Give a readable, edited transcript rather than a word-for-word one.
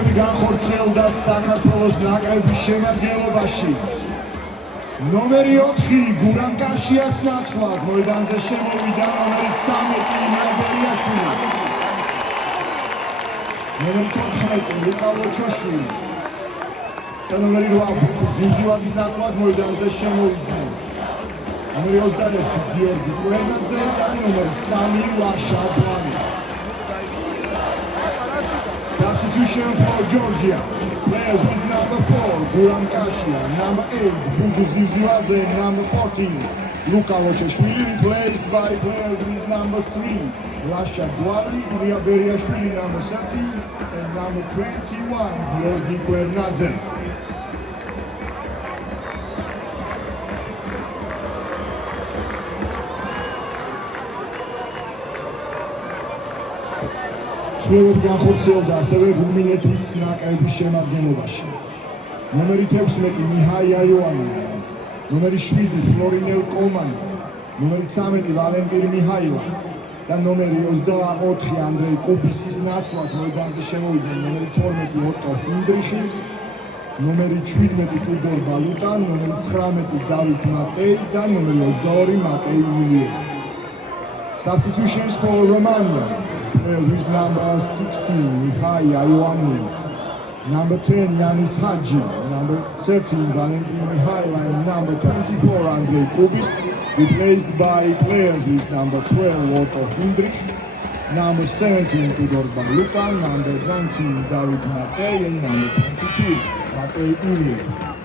ჯგუფები განხორციელდა საქართველოს ნაკრების შემადგენლობაში. ნომერი 4 გურამ კაშიას ნაცვლად მოედანზე შემოვიდა ნომერი 13 ილია ბერიაშვილი. ნომერი 14 ლუკა ლოჩოშვილი. და ნომერი 8 ზიზივაძის ნაცვლად მოედანზე შემოვიდა. ნომერი 21 გიორგი კვერნაძე და ნომერი 3 ლაშა დვანი. Substitution for Georgia. Players with number 4, Guram Kashia, number 8, Buju Ziziwadze, number 14, Luka Locheshvili, replaced by players with number 3, Lasha Dwali, Ria Beriashvili, number 13, and number 21, Georgi Kvernadze. ცვლილებები განხორციელდა ასევე რუმინეთის ნაკრების შემადგენლობაში. ნომერი 16 მიჰაი აიოანი, ნომერი 7 ფლორინელ კოლმანი, ნომერი 13 ვალენტინ მიჰაილა და ნომერი 24 ანდრეი კუბისის ნაცვლად მოედანზე შემოვიდნენ ნომერი 12 ოტო ჰინდრიხი, ნომერი 17 ტუდორ ბალუტა, ნომერი 19 დავით მატეი და ნომერი 22 მატეი ილიე. Substitutions for Romania. Players with number 16, Mihai Ioanni, number 10, Yanis Hadji, number 13, Valentin Mihaila, and number 24, Andrei Kubis, replaced by players with number 12, Otto Hindrich, number 17, Tudor Baluka, number 19, David Matei, and number 22, Matei Ilie.